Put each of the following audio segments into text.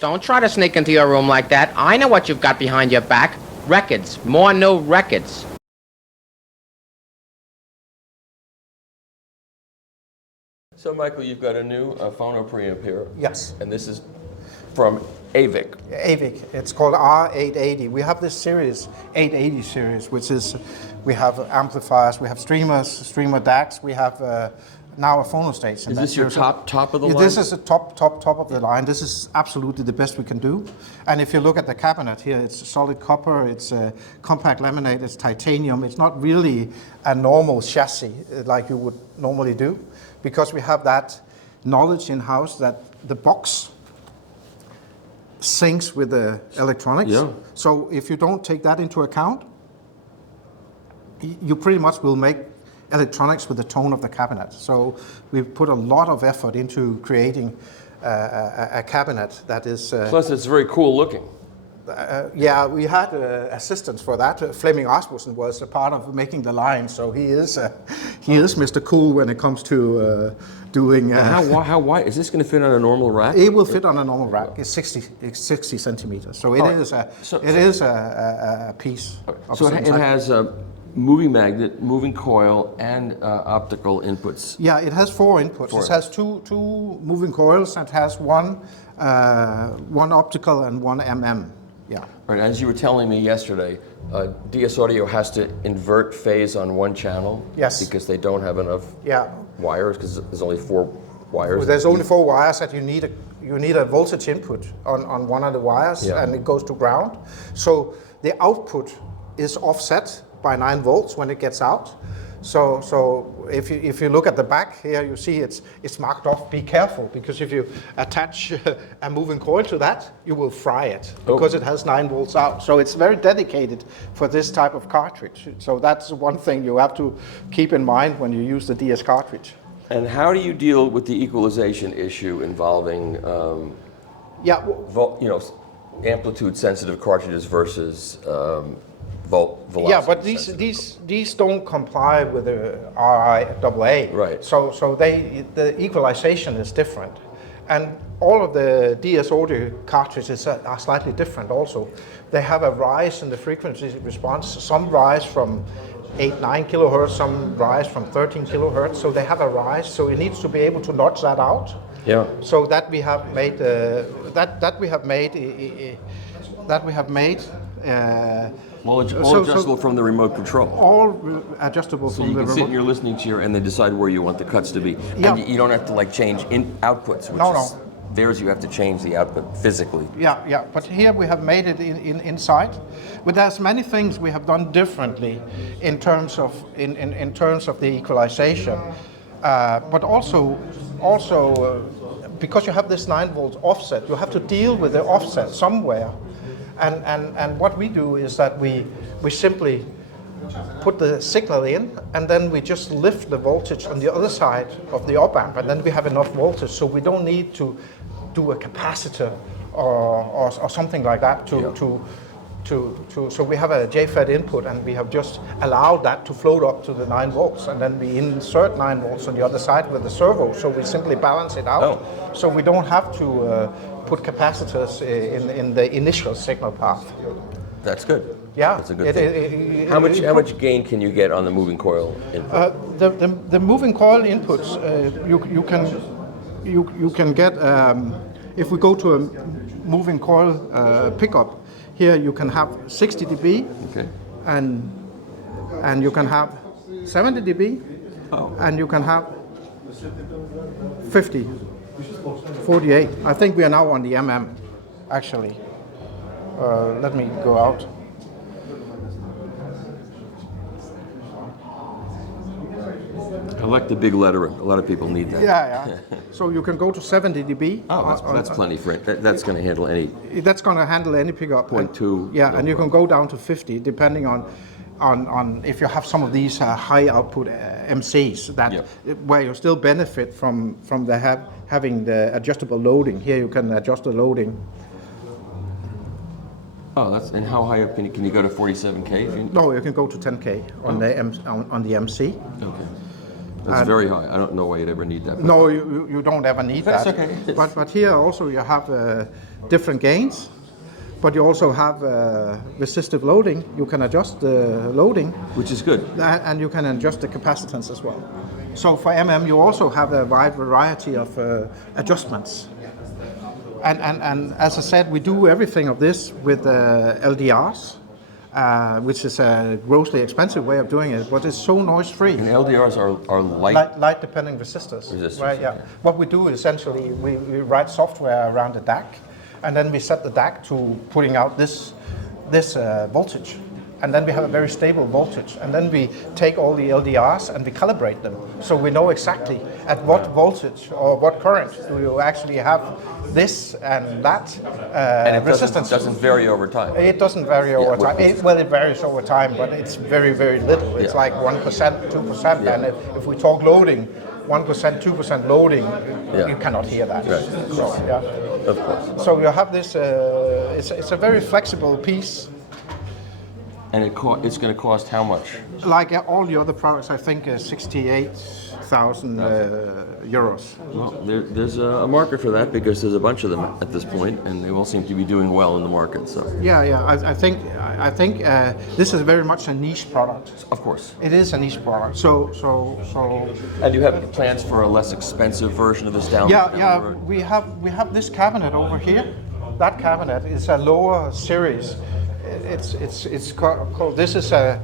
Don't try to sneak into your room like that. I know what you've got behind your back. Records. More new records. So, Michael, you've got a new phono preamp here. Yes. And this is from Aavik. Aavik. It's called R-880. We have this series, 880 series, which is, we have amplifiers, we have streamers, streamer DACs, we have now a phono station. Is this your top of the line? This is the top of the line. This is absolutely the best we can do. And if you look at the cabinet here, it's solid copper, it's compact laminate, it's titanium. It's not really a normal chassis like you would normally do, because we have that knowledge in-house that the box syncs with the electronics. Yeah. So if you don't take that into account, you pretty much will make electronics with the tone of the cabinet. So we've put a lot of effort into creating a cabinet that is... Plus, it's very cool looking. Yeah, we had assistance for that. Flemming Rasmussen was a part of making the line, so he is Mr. Cool when it comes to doing... How wide? Is this going to fit on a normal rack? It will fit on a normal rack. It's 60 centimeters, so it is a piece. So it has a moving magnet, moving coil, and optical inputs. Yeah, it has 4 inputs. It has two moving coils, and has one optical and one MM. Yeah. Right. As you were telling me yesterday, DS Audio has to invert phase on one channel. Yes. Because they don't have enough wires, because there's only 4 wires. Well, there's only 4 wires that you need a voltage input on one of the wires, and it goes to ground. So the output is offset by 9 volts when it gets out. So if you look at the back here, you see it's marked off. Be careful, because if you attach a moving coil to that, you will fry it, because it has 9 volts out. So it's very dedicated for this type of cartridge. So that's one thing you have to keep in mind when you use the DS cartridge. And how do you deal with the equalization issue involving, amplitude sensitive cartridges versus velocity? Yeah, but these don't comply with the RIAA. Right. So the equalization is different, and all of the DS Audio cartridges are slightly different. Also, they have a rise in the frequency response. Some rise from 8-9 kilohertz, some rise from 13 kilohertz. So they have a rise. So it needs to be able to notch that out. Yeah. So that we have made Well, it's all adjustable from the remote control. All adjustable so from the remote. So you can sit in your listening chair and then decide where you want the cuts to be. Yeah. And you don't have to change outputs, which is theirs. You have to change the output physically. Yeah. But here we have made it inside. But there's many things we have done differently in terms of the equalization. But also because you have this 9 volt offset, you have to deal with the offset somewhere. And what we do is that we simply put the signal in, and then we just lift the voltage on the other side of the op amp, and then we have enough voltage, so we don't need to do a capacitor or something like that so we have a JFET input, and we have just allowed that to float up to the 9 volts, and then we insert 9 volts on the other side with the servo, so we simply balance it out. So we don't have to put capacitors in the initial signal path. That's good. Yeah. That's a good thing. How much gain can you get on the moving coil input? The moving coil inputs, you can get, if we go to a moving coil pickup, here you can have 60 dB, and you can have 70 dB, and you can have 50, 48. I think we are now on the MM, actually. Let me go out. I like the big lettering. A lot of people need that. Yeah. So you can go to 70 dB. That's plenty for it. That's going to handle any. That's going to handle any pickup. 0.2. Yeah, and you can go down to 50, depending on if you have some of these high output MCs where you still benefit from having the adjustable loading. Here you can adjust the loading. And how high up can you go to 47K? No, you can go to 10K on the MC. Okay. That's very high. I don't know why you'd ever need that. No, you don't ever need That's that. okay. But here also you have different gains, but you also have resistive loading. You can adjust the loading. Which is good. And you can adjust the capacitance as well. So for MM you also have a wide variety of adjustments. And as I said, we do everything of this with LDRs. Which is a grossly expensive way of doing it, but it's so noise-free. And LDRs are light-depending resistors. Right, yeah. What we do essentially, we write software around the DAC, and then we set the DAC to putting out this voltage. And then we have a very stable voltage. And then we take all the LDRs and we calibrate them. So we know exactly at what voltage or what current do you actually have this and that and it resistance. doesn't vary over time. It doesn't vary over time. It varies over time, but it's very, very little. It's like 1%, 2%. And if we talk loading, 1%, 2% loading, you cannot hear that. Right. So, Of course. So you have this, it's a very flexible piece. And it's going to cost how much? Like all the other products, I think 68,000 euros. Well, there's a market for that because there's a bunch of them at this point, and they all seem to be doing well in the market. So yeah. I think this is very much a niche product. Of course, it is a niche product. So. And you have plans for a less expensive version of this down? Yeah. We have this cabinet over here. That cabinet is a lower series. It's called. This is a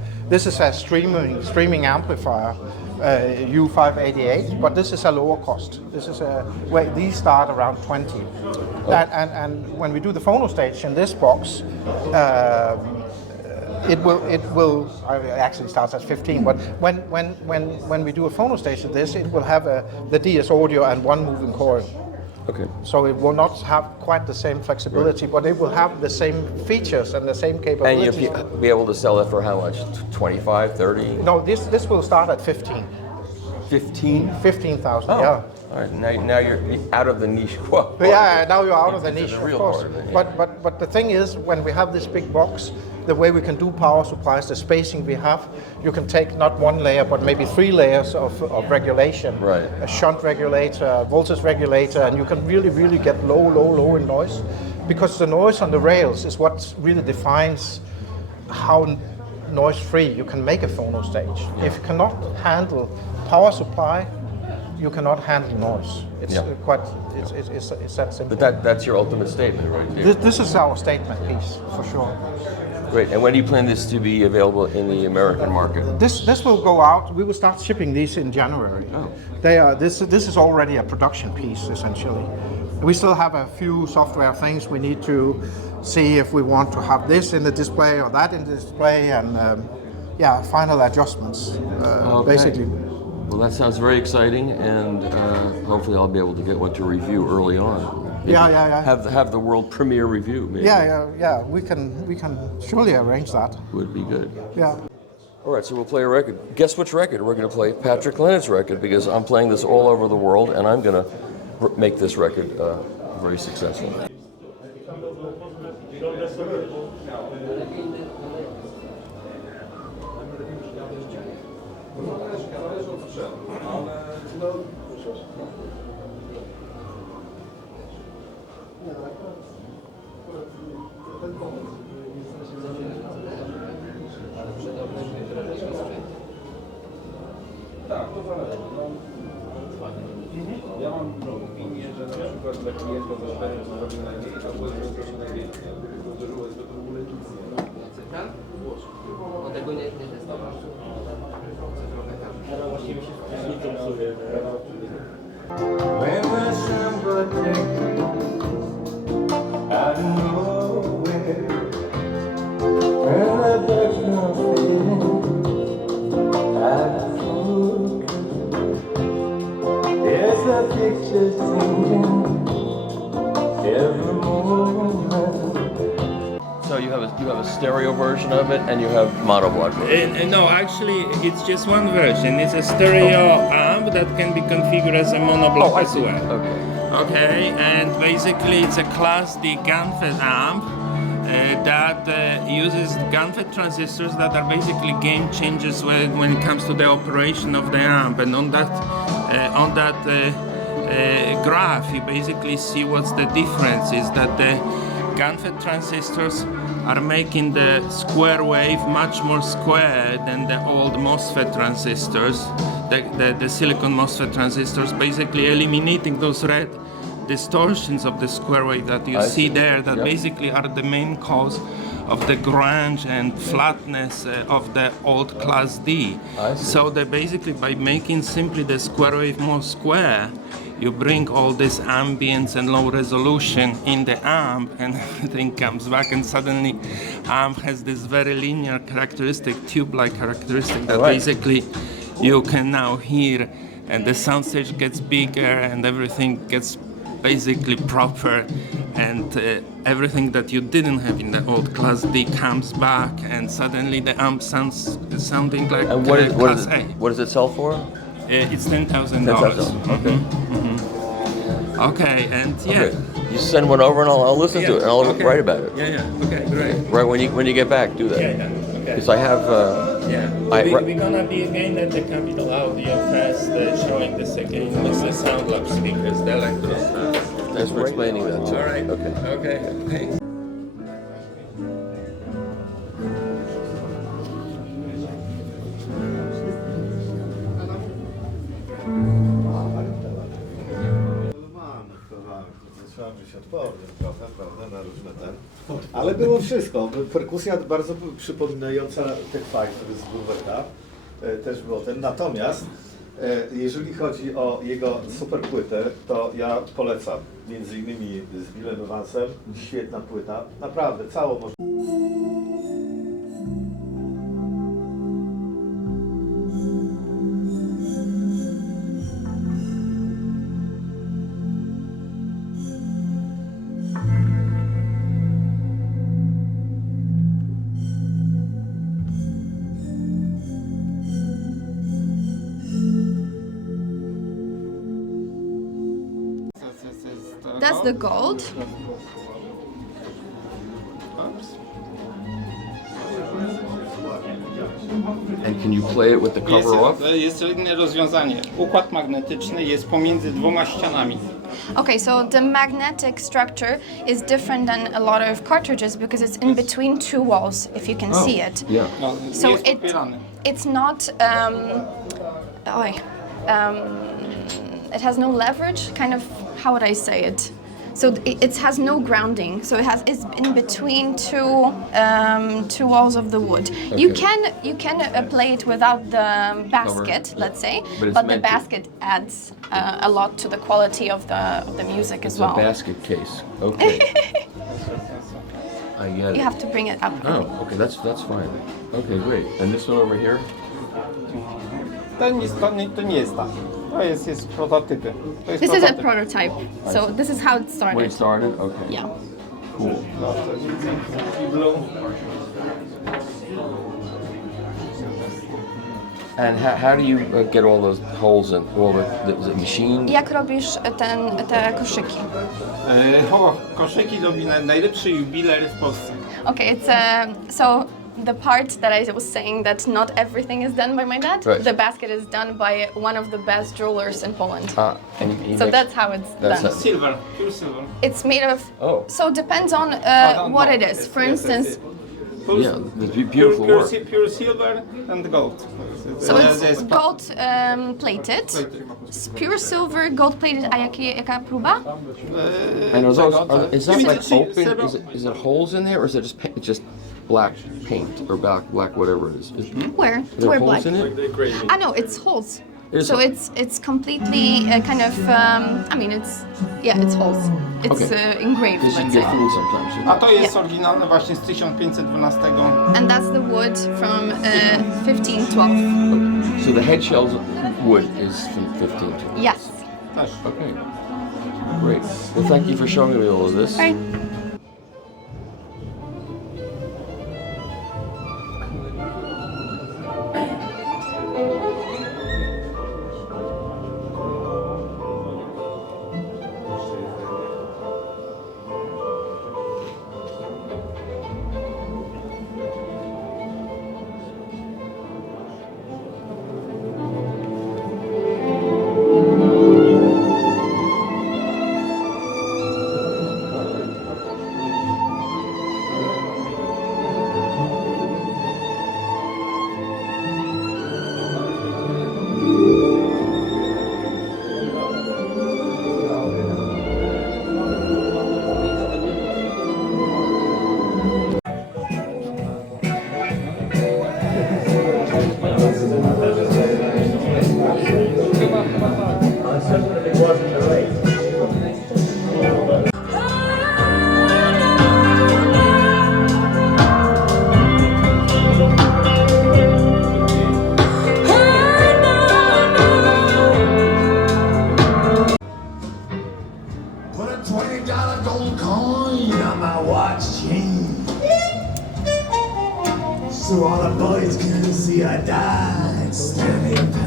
streaming amplifier, U588, but this is a lower cost. This is these start around 20. And when we do the phono stage in this box, it will actually starts at 15. But when we do a phono stage of this, it will have the DS audio and one moving coil. Okay. So it will not have quite the same flexibility, but it will have the same features and the same capabilities. And you'll be able to sell it for how much? 25, 30? No, this will start at 15. 15? 15,000, oh. yeah. All right, now you're out of the niche. Yeah, now you're out of the niche, of course. It, But the thing is, when we have this big box, the way we can do power supplies, the spacing we have, you can take not one layer, but maybe 3 layers of regulation. Right. A shunt regulator, a voltage regulator, and you can really get low in noise. Because the noise on the rails is what really defines how noise-free you can make a phono stage. Yeah. If you cannot handle power supply, you cannot handle noise. It's it's that simple. But that's your ultimate statement, right there. This is our statement piece, for sure. Great. And when do you plan this to be available in the American market? This will go out. We will start shipping these in January. Oh. This is already a production piece, essentially. We still have a few software things we need to see if we want to have this in the display or that in the display, and final adjustments, basically. Well, that sounds very exciting, and hopefully I'll be able to get one to review early on. Maybe have the world premiere review, maybe. Yeah. We can surely arrange that. Would be good. Yeah. All right, so we'll play a record. Guess which record? We're going to play Patrick Leonard's record, because I'm playing this all over the world, and I'm going to make this record very successful. Ja mam opinię, że na przykład dla klienta ze szperem zrobił najmniej, to było proszę najmniej. Uderzyło, to w ogóle nic nie. No tego nie testował. Ale właściwie się nie psuje. When the sun protected out of nowhere, when the birds not feeling out of focus, there's a picture singing every moment. So you have a stereo version of it, and you have monoblock version. No, actually, it's just one version. It's a stereo amp that can be configured as a monoblock as well. Okay. Okay, and basically it's a Class D GANFET amp that uses GANFET transistors that are basically game changers when it comes to the operation of the amp. And on that graph, you basically see what's the difference is that the GANFET transistors are making the square wave much more square than the old MOSFET transistors, the silicon MOSFET transistors, basically eliminating those red distortions of the square wave that you see there that basically are the main cause of the grunge and flatness of the old Class D. So they basically, by making simply the square wave more square, you bring all this ambience and low resolution in the amp, and everything comes back, and suddenly amp has this very linear characteristic, tube-like characteristic that basically you can now hear, and the soundstage gets bigger and everything gets basically proper, and everything that you didn't have in the old Class D comes back, and suddenly the amp sounds sounding like Class A. What does it sell for? It's $10,000. Okay. Okay, and yeah. Okay. You send one over and I'll listen to it and I'll write about it. Yeah. Okay, great. Right when you get back, do that. Yeah. Okay. Because I have. We're gonna be again at the Capitol Audio Fest, showing this again with the sound lab speakers, the electro stuff. Thanks for explaining that too. All right. Okay. Thanks. Trzeba być odpornym trochę, prawda, na różne Ale było wszystko. Perkusja bardzo przypominająca Tech Five z Burweta. Też było ten. Natomiast jeżeli chodzi o jego super płytę, to ja polecam. Między innymi z Billem Evansem. Świetna płyta. Naprawdę, całą można. That's the gold. And can you play it with the cover off? Jest inne rozwiązanie. Układ magnetyczny jest pomiędzy dwoma ścianami. Okay, so the magnetic structure is different than a lot of cartridges because it's in between two walls, if you can see it. Yeah. So Jest podpierany. it's not, it has no leverage, kind of, how would I say it? So it has no grounding, so it's in between two walls of the wood. Okay. You can play it without the basket, let's say, but the basket adds a lot to the quality of the music as well. It's a basket case. Okay. I get it. You have to bring it up. Oh, okay, that's fine. Okay, great. And this one over here? To nie jest tak. To jest prototypy. To jest This is a prototyp. prototype, so this is how it started. When it started? Okay. Yeah. Cool. And how do you get all those holes in? All the machine? Jak robisz te koszyki? Koszyki robi najlepszy jubiler w Polsce. Okay, it's so the part that I was saying that not everything is done by my dad. Right. The basket is done by one of the best jewelers in Poland. And he So makes- that's how it's that's done. it. Silver, pure silver. It's made of. Oh. So it depends on what it is. For instance, Yeah, the beautiful work. Pure silver and gold. so it's gold plated, pure silver, gold plated. A jaka próba? And are those, is that like open? Is it holes in there, or is it just black paint or black whatever it is? Where? Are there Where holes black? in it? I know it's holes. There's So a- it's completely kind of. I mean, it's holes. It's Okay. engraved. Because you Let's can get say. fooled sometimes. A to jest oryginalne właśnie z 1512. And that's the wood from 1512. Okay. So the head shell's wood is from 15 to. Yes. Też. Okay. Great. Well, thank you for showing me all of this. Right. on my watch chain, so all the boys can see I died standing in pain.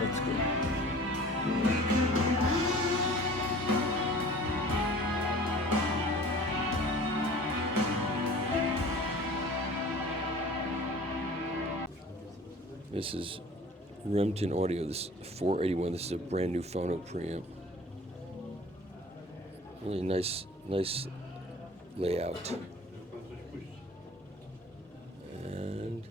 That's good. This is Remton audio. This is 481. This is a brand new phono preamp. Really nice layout. And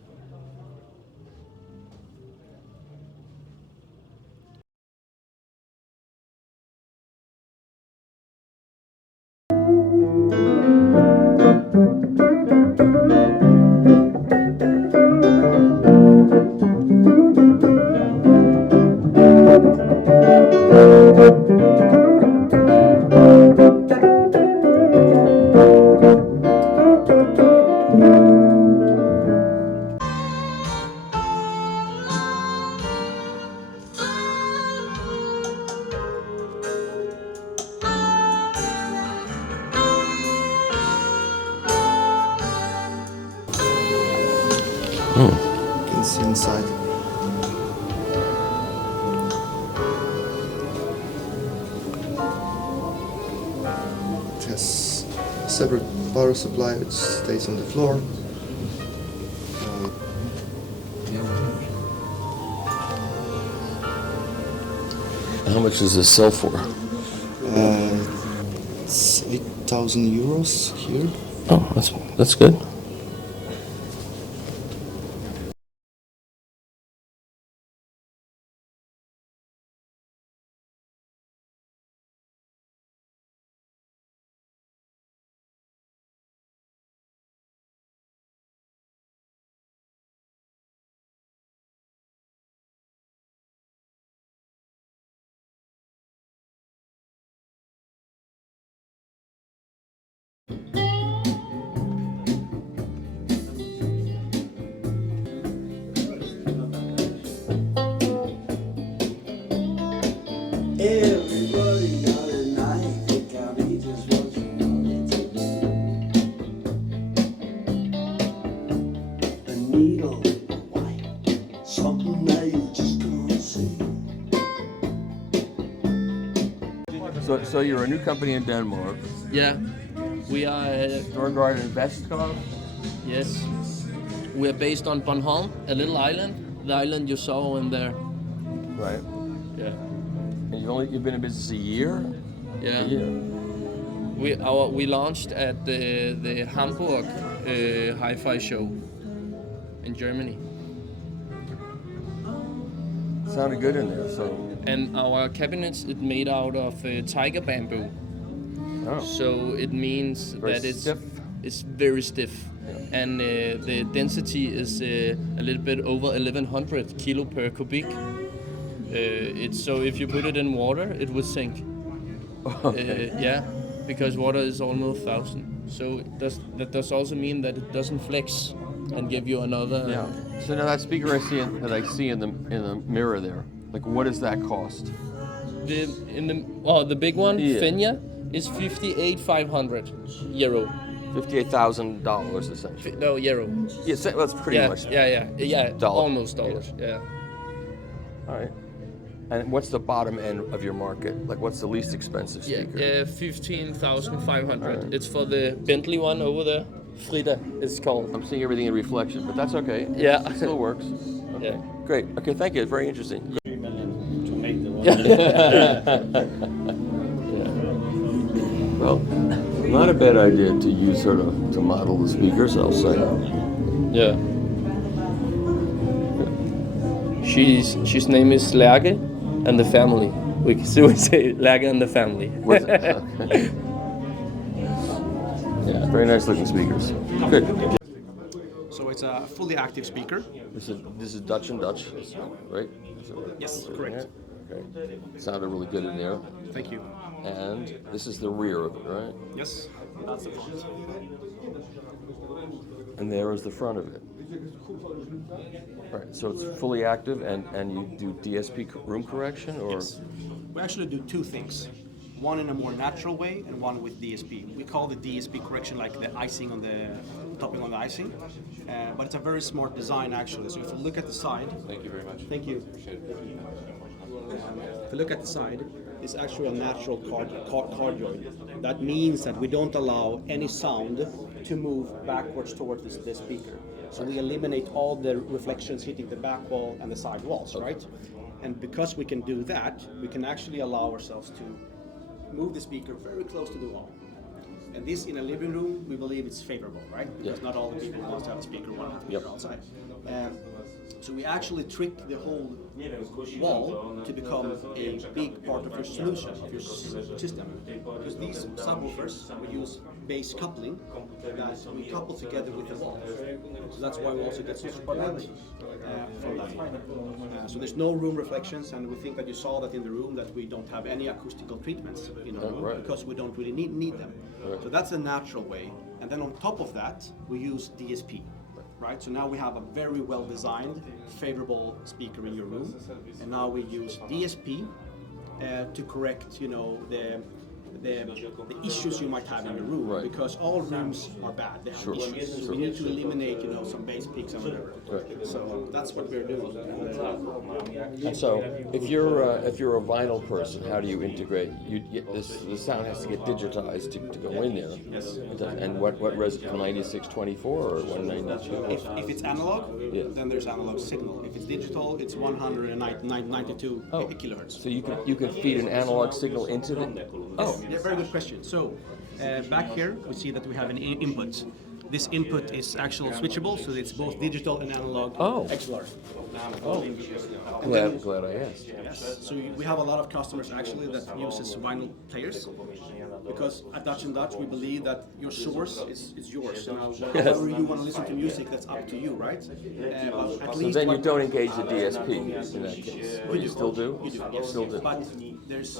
You can see inside. It has a separate power supply which stays on the floor. how much does this sell for? It's 8,000 euros here. Oh, that's good. Everybody got a knife, they got me just watching all it takes. A needle, white, something that you just can't see. So you're a new company in Denmark. Yeah, we are. Storgaard Vestskov. Yes, we are based on Bornholm, a little island. The island you saw in there. Right. Yeah. And you've been in business a year? Yeah. A year. We launched at the Hamburg hi-fi show in Germany. Sounded good in there, so. And our cabinets is made out of tiger bamboo. Oh. So it means Very that stiff. it's very stiff. Yeah. And the density is a little bit over 1100 kilo per cubic. It's so if you put it in water, it would sink. Okay. Yeah, because water is almost 1,000. So that does also mean that it doesn't flex and give you another. Yeah. So now that speaker I see in the mirror there, like what does that cost? The big one, Yeah. Fenya, is 58,500 euro. $58,000 essentially. No, euro. Yeah, so that's pretty much. Yeah. Dollar. Almost dollars. Yeah. All right. And what's the bottom end of your market? Like, what's the least expensive speaker? Yeah, 15,500. Right. It's for the Bentley one over there. Frida, it's called. I'm seeing everything in reflection, but that's okay. Yeah. It still works. Okay. Yeah. Great. Okay, thank you. It's very interesting. $3 million to make the one. Well, not a bad idea to use sort of to model the speakers, I'll say. Yeah. She's name is Lage and the family. We say Lage and the family. What's it? Okay. Yeah, very nice looking speakers. Good. So it's a fully active speaker. This is Dutch and Dutch, right? Yes, correct. Okay. Sounded really good in there. Thank you. And this is the rear of it, right? Yes, that's the front. And there is the front of it. Right, so it's fully active, and you do DSP room correction, or? Yes. We actually do two things. One in a more natural way and one with DSP. We call the DSP correction like the icing on the topping on the icing, but it's a very smart design actually. So if you look at the side, Thank you very much. Thank you. If you look at the side, it's actually a natural card joint. That means that we don't allow any sound to move backwards towards the speaker. So we eliminate all the reflections hitting the back wall and the side walls, right? And because we can do that, we can actually allow ourselves to move the speaker very close to the wall. And this in a living room, we believe it's favorable, right? Because not all the people want to have a speaker 1.5 meters outside. So we actually trick the whole wall to become a big part of your solution, of your system. Because these subwoofers, we use base coupling that we couple together with the wall. So that's why we also get some support from that. So there's no room reflections, and we think that you saw that in the room that we don't have any acoustical treatments in our room because we don't really need them. So that's a natural way. And then on top of that, we use DSP. Right, so now we have a very well designed, favorable speaker in your room, and now we use DSP to correct, you know, the issues you might have in the room, because all rooms are bad. They have issues. So we need to eliminate, you know, some bass peaks and whatever. So that's what we're doing. And so, if you're a vinyl person, how do you integrate? The sound has to get digitized to go in there. Yes. And what 9624 or 192? If it's analog, then there's analog signal. If it's digital, it's 192 kilohertz. So you can feed an analog signal into the. Yeah, very good question. So back here we see that we have an input. This input is actually switchable, so it's both digital and analog XLR. Glad I asked. Yes, so we have a lot of customers actually that uses vinyl players, because at Dutch and Dutch we believe that your source is yours. So now, however you want to listen to music, that's up to you, right? But at least then you don't engage the DSP in that case. Or you still do? You do. You still do. But there's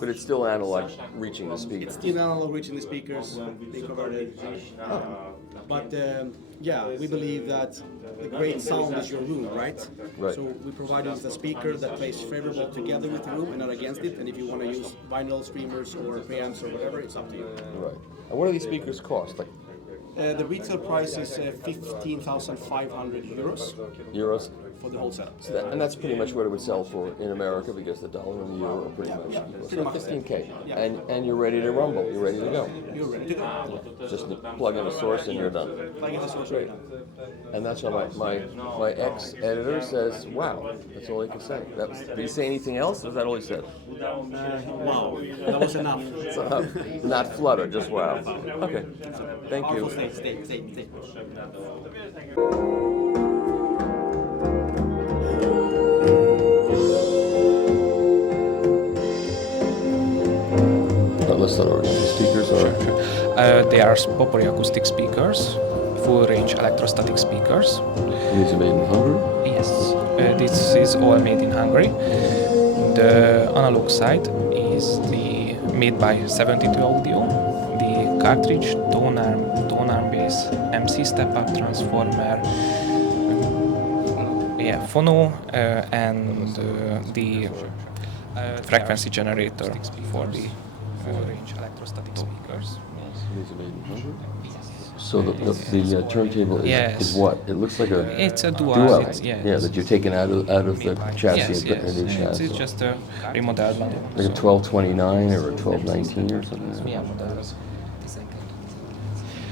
But it's still analog reaching the speaker. It's still analog reaching the speakers. They converted. But yeah, we believe that the great sound is your room, right? So we provide you with a speaker that plays favorable together with the room and not against it. And if you want to use vinyl streamers or preamps or whatever, it's up to you. Right. And what do these speakers cost? Like the retail price is 15,500 euros. Euros? For the whole setup. So and that's pretty much what it would sell for in America, because the dollar and the euro are pretty much equal. So 15K. And you're ready to rumble. You're ready to go. You're ready to go. Just plug in a source and you're done. Plug in the source and you're done. And that's what my ex-editor says, wow, that's all he could say. Did he say anything else, or is that all he said? Wow, that was enough. Not flutter, just wow. Okay, thank you. Stay. Let's start over. The speakers are? They are Popori acoustic speakers, full range electrostatic speakers. These are made in Hungary? Yes, this is all made in Hungary. The analog side is made by 72 Audio. The cartridge, tone arm bass, MC step-up transformer, phono, and the frequency generator for the range electrostatic speakers. These are made in Hungary? So the turntable is what? It looks like a it's a dual. That you're taking out of the chassis and putting in a new chassis. It's just a remodeled one. Like a 1229 or a 1219 or something?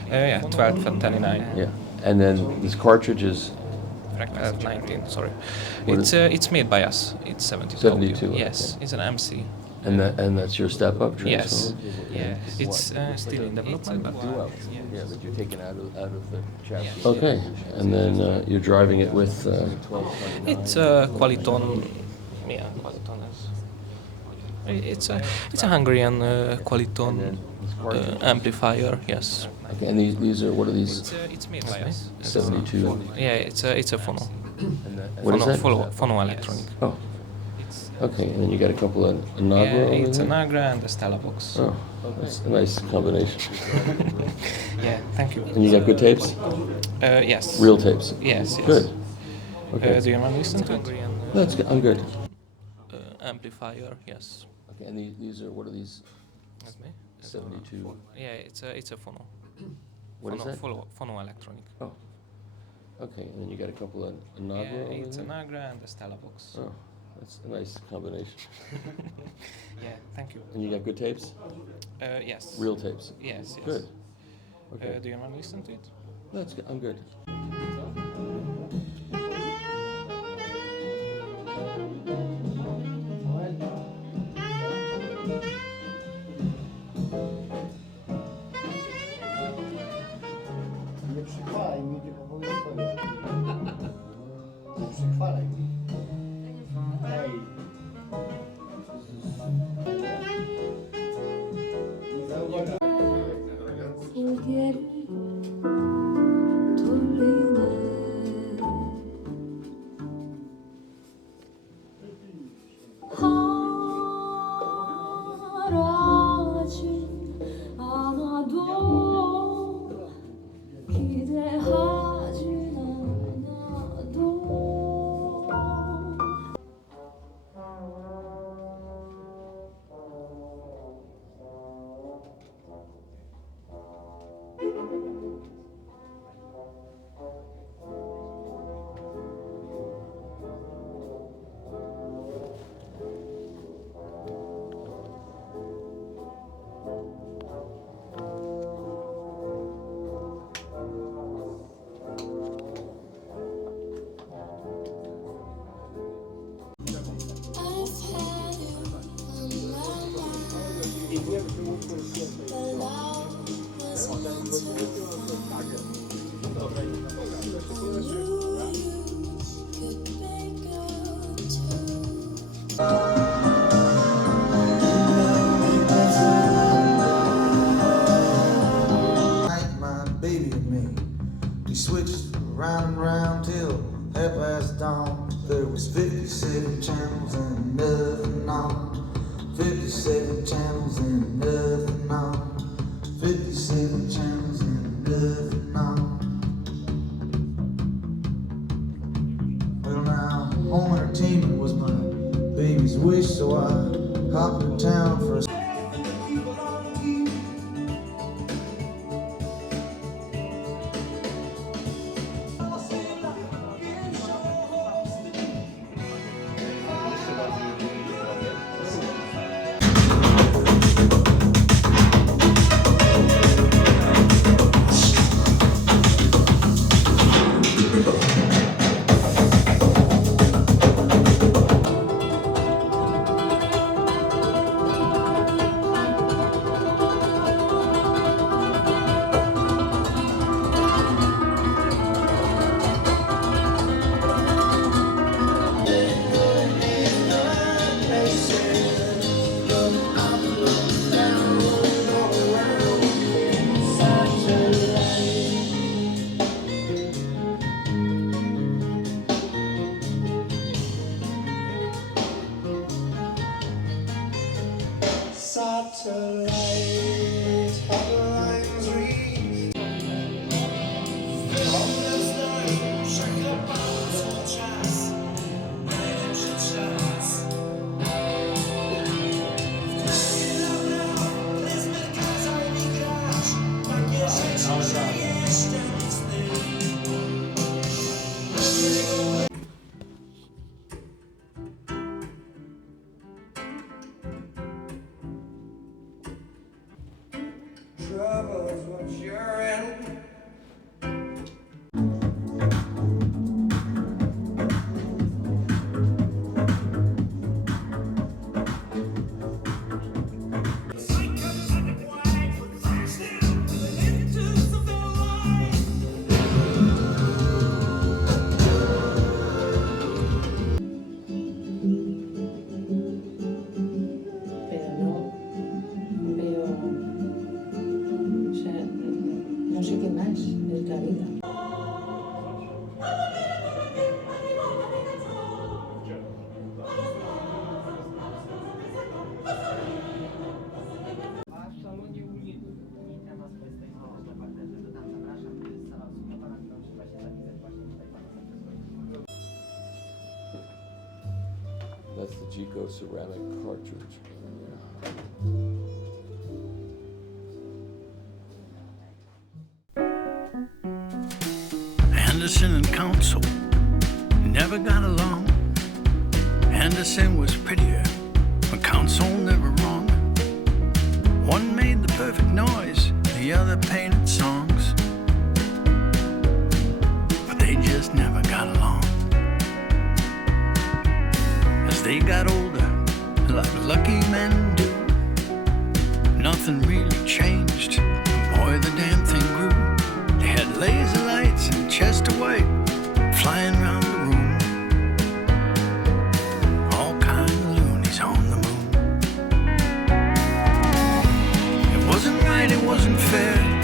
Yeah, 1229. Yeah, and then this cartridge is? 19, sorry. It's made by us. It's 72. 72. Yes, it's an MC. And that's your step-up transformer? Yes. Yeah. It's still in development, but Yeah, that you're taking out of the chassis. Okay, and then you're driving it with 1200. it's Qualiton. Yeah, Qualiton is. It's a Hungarian Qualiton amplifier. Yes. Okay, and these are, what are these? It's made by us. 72. Yeah, it's a phono. What is that? Phono electronic. Oh. Okay, and then you got a couple of Nagra Yeah, over it's there? a Nagra and a Stella box. Oh, that's a nice combination. Yeah, thank you. And you got good tapes? Yes. Real tapes? Yes, yes. Good. Okay. Do you want to listen to it? That's good. I'm good. Amplifier, yes. Okay, and these are, what are these? That's me. 72. Yeah, it's a phono. What is that? Phono electronic. Oh. Okay, and then you got a couple of Nagra Yeah, over it's a there? Nagra and a Stella box. Oh, that's a nice combination. Yeah, thank you. And you got good tapes? Yes. Real tapes? Yes, yes. Good. Okay. Do you want to listen to it? That's good. I'm good. Nie przychwalaj mi, tylko powiedz sobie. Nie przychwalaj mi. Hej. Nie zauważyłem. My baby and me, we switched round and round till half past dawn. There was 57 channels and nothing on. 57 channels and nothing on. 57 channels and nothing on. Well now, home entertainment was my baby's wish, so I hopped to town for a That's the Gico ceramic cartridge. Anderson and Council never got along. Anderson was prettier, but Council never wrong. One made the perfect noise, the other painted songs, but they just never got along. As they got older, like lucky men do, nothing really changed. Boy, the damn thing grew. They had laser lights and chest of white flying around the room. All kind of loonies on the moon. It wasn't right, it wasn't fair.